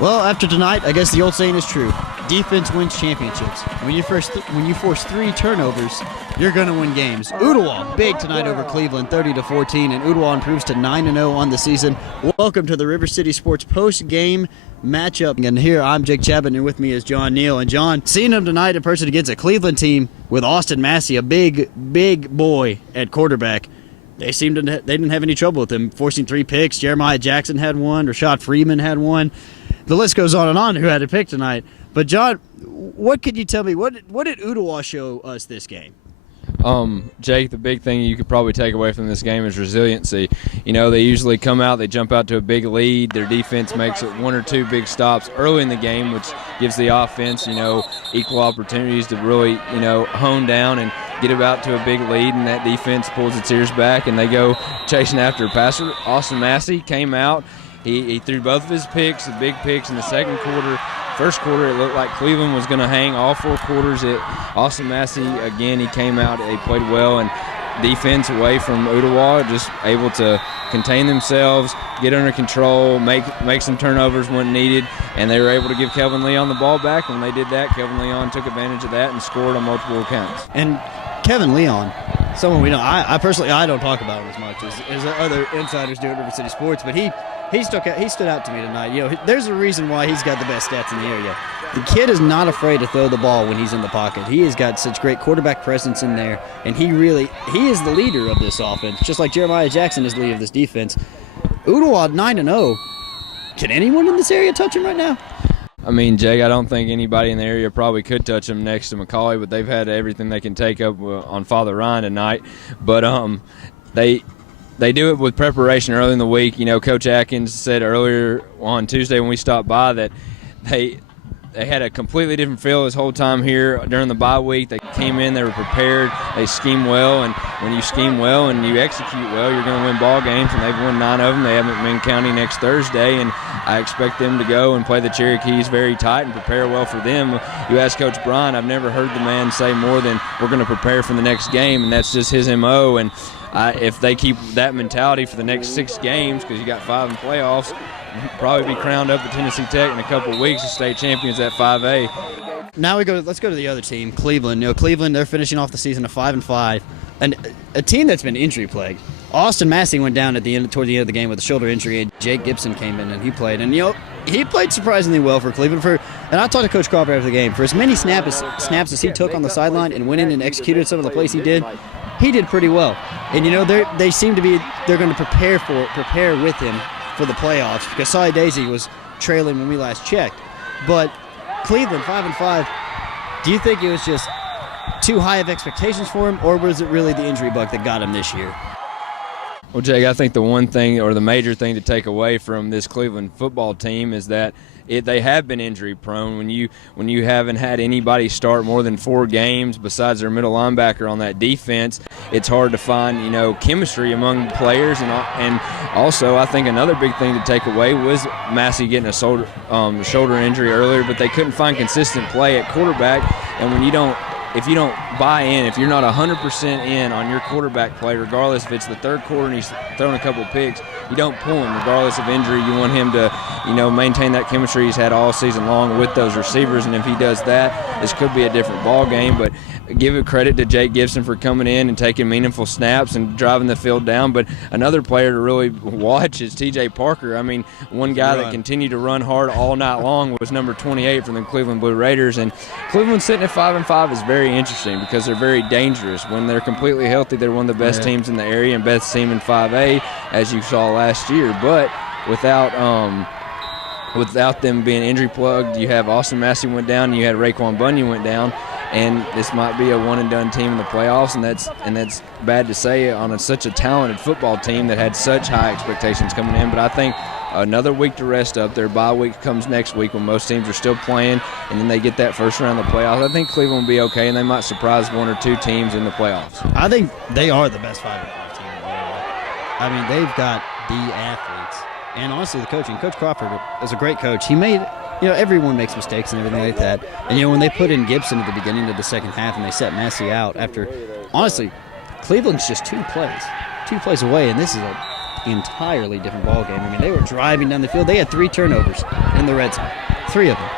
Well, after tonight, I guess the old saying is true. Defense wins championships. When you force 3 turnovers, you're going to win games. Ooltewah big tonight over Cleveland, 30-14, and Ooltewah improves to 9-0 on the season. Welcome to the River City Sports post-game matchup. And here I'm Jake Chapman, and with me is John Neal. And John, seeing him tonight in person against a Cleveland team with Austin Massey, a big boy at quarterback. They didn't have any trouble with him, forcing 3 picks. Jeremiah Jackson had one. Rashad Freeman had one. The list goes on and on who had a pick tonight. But, John, what could you tell me? What did Ooltewah show us this game? Jake, the big thing you could probably take away from this game is resiliency. You know, they usually come out, they jump out to a big lead. Their defense makes it 1 or 2 big stops early in the game, which gives the offense, equal opportunities to really, hone down and get about to a big lead, and that defense pulls its ears back, and they go chasing after a passer. Austin Massey came out. He threw both of his picks, the big picks in the second quarter. First quarter, it looked like Cleveland was going to hang all 4 quarters. Austin Massey, again, he came out, he played well, and defense away from Ooltewah, just able to contain themselves, get under control, make some turnovers when needed, and they were able to give Kelvin Leon the ball back. When they did that, Kelvin Leon took advantage of that and scored on multiple accounts. And Kevin Leon, someone we know, I personally don't talk about him as much as other insiders do at River City Sports, but he stood out to me tonight. There's a reason why he's got the best stats in the area. The kid is not afraid to throw the ball when he's in the pocket. He has got such great quarterback presence in there, and he is the leader of this offense, just like Jeremiah Jackson is the leader of this defense. Ooltewah 9-0. Can anyone in this area touch him right now? I mean, Jake, I don't think anybody in the area probably could touch him next to McCauley, but they've had everything they can take up on Father Ryan tonight. But they do it with preparation early in the week. Coach Atkins said earlier on Tuesday when we stopped by that they had a completely different feel this whole time here during the bye week. They came in, they were prepared, they schemed well, and when you scheme well and you execute well, you're going to win ball games, and they've won 9 of them. They have McMinn County next Thursday, and I expect them to go and play the Cherokees very tight and prepare well for them. You ask Coach Bryan, I've never heard the man say more than we're going to prepare for the next game, and that's just his MO. And if they keep that mentality for the next 6 games, because you got 5 in playoffs, probably be crowned up at Tennessee Tech in a couple of weeks as state champions at 5A. Now let's go to the other team, Cleveland. Cleveland, they're finishing off the season at 5-5, and a team that's been injury plagued. Austin Massey went down toward the end of the game with a shoulder injury, and Jake Gibson came in and he played. And he played surprisingly well for Cleveland. And I talked to Coach Crawford after the game. For as many snaps as he took on the sideline and went in and executed some of the plays he did pretty well. And they seem to be they're going to prepare with him for the playoffs, because Cy Daisy was trailing when we last checked. But Cleveland 5-5, do you think it was just too high of expectations for him, or was it really the injury bug that got him this year? Well, Jake, I think the one thing, or the major thing to take away from this Cleveland football team is that they have been injury prone. When you haven't had anybody start more than 4 games besides their middle linebacker on that defense, it's hard to find chemistry among players. And also, I think another big thing to take away was Massey getting a shoulder injury earlier, but they couldn't find consistent play at quarterback. And if you don't buy in, if you're not 100% in on your quarterback play, regardless if it's the third quarter and he's throwing a couple of picks, you don't pull him regardless of injury. You want him to, maintain that chemistry he's had all season long with those receivers, and if he does that, this could be a different ball game. But give it credit to Jake Gibson for coming in and taking meaningful snaps and driving the field down. But another player to really watch is T.J. Parker. I mean, one guy that continued to run hard all night long was number 28 from the Cleveland Blue Raiders. And Cleveland sitting at 5-5 is very interesting because they're very dangerous. When they're completely healthy, they're one of the best teams in the area and best team in 5A, as you saw last year. But without them being injury plugged, you have Austin Massey went down, and you had Raekwon Bunyan went down, and this might be a one-and-done team in the playoffs, and that's bad to say on such a talented football team that had such high expectations coming in. But I think another week to rest up. Their bye week comes next week when most teams are still playing, and then they get that first round of the playoffs. I think Cleveland will be okay, and they might surprise 1 or 2 teams in the playoffs. I think they are the best 5-5 team in the area. I mean, they've got the athletes. And honestly, the coaching. Coach Crawford is a great coach. He made everyone makes mistakes and everything like that. And, when they put in Gibson at the beginning of the second half and they set Massey out after, honestly, Cleveland's just 2 plays away, and this is a entirely different ball game. I mean, they were driving down the field. They had 3 turnovers in the red zone, 3 of them.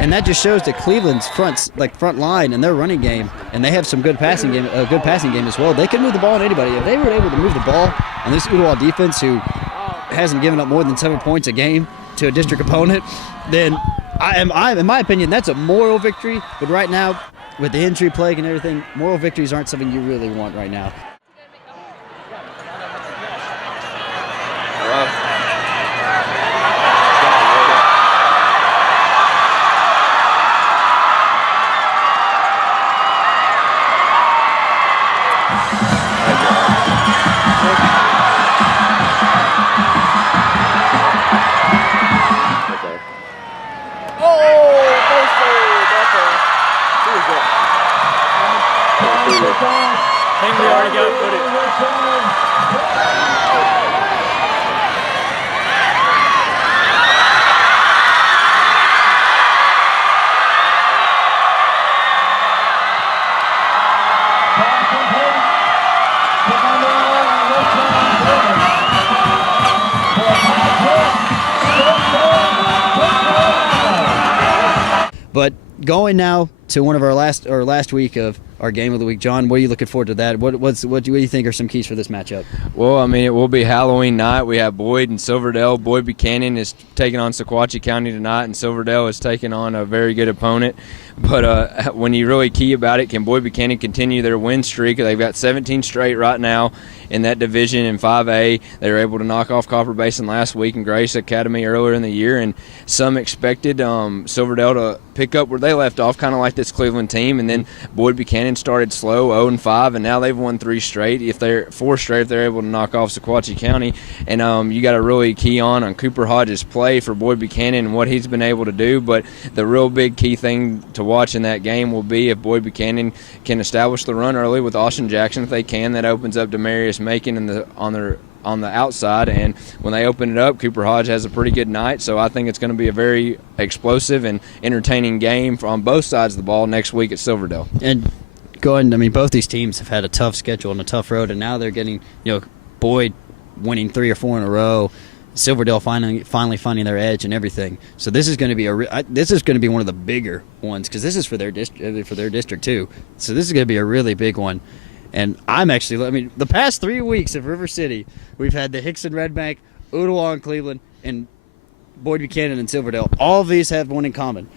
And that just shows that Cleveland's front line and their running game, and they have some good passing game as well. They can move the ball on anybody. If they were able to move the ball on this Ooltewah defense, who hasn't given up more than 7 points a game to a district opponent, then in my opinion, that's a moral victory. But right now, with the injury plague and everything, moral victories aren't something you really want right now. I think we already got footage. But going now to one of our last week of our game of the week, John, what are you looking forward to that? What do you think are some keys for this matchup? Well, I mean, it will be Halloween night. We have Boyd and Silverdale. Boyd Buchanan is taking on Sequatchie County tonight, and Silverdale is taking on a very good opponent. But when you really key about it, can Boyd Buchanan continue their win streak? They've got 17 straight right now in that division in 5A. They were able to knock off Copper Basin last week and Grace Academy earlier in the year, and some expected Silverdale to pick up where they left off, kind of like this Cleveland team. And then Boyd Buchanan started slow, 0-5, and now they've won 3 straight. If they're 4 straight, if they're able to knock off Sequatchie County. And you got to really key on Cooper Hodges' play for Boyd Buchanan and what he's been able to do. But the real big key thing to watch in that game will be if Boyd Buchanan can establish the run early with Austin Jackson. If they can, that opens up Demarius Macon on the outside, and when they open it up, Cooper Hodge has a pretty good night. So I think it's going to be a very explosive and entertaining game on both sides of the ball next week at Silverdale. And both these teams have had a tough schedule and a tough road, and now they're getting, Boyd winning 3 or 4 in a row, Silverdale finally finding their edge and everything. So this is going to be one of the bigger ones, because this is for their district too. So this is going to be a really big one. And the past 3 weeks of River City, we've had the Hickson Red Bank, Ooltewah and Cleveland, and Boyd Buchanan and Silverdale. All of these have one in common.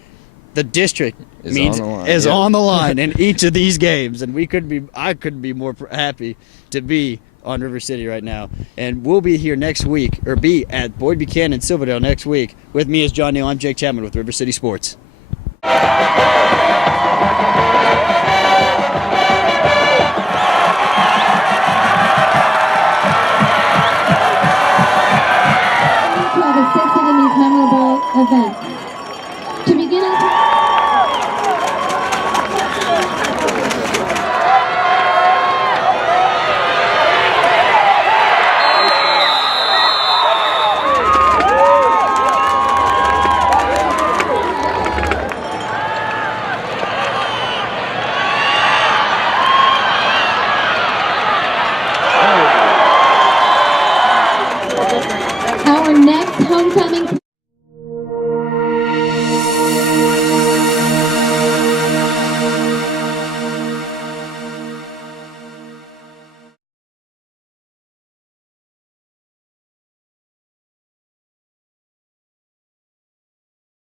The district is on the line in each of these games, and I couldn't be more happy to be on River City right now. And we'll be here next week, or be at Boyd Buchanan and Silverdale next week. With me is John Neal. I'm Jake Chapman with River City Sports. Assisted in these memorable events.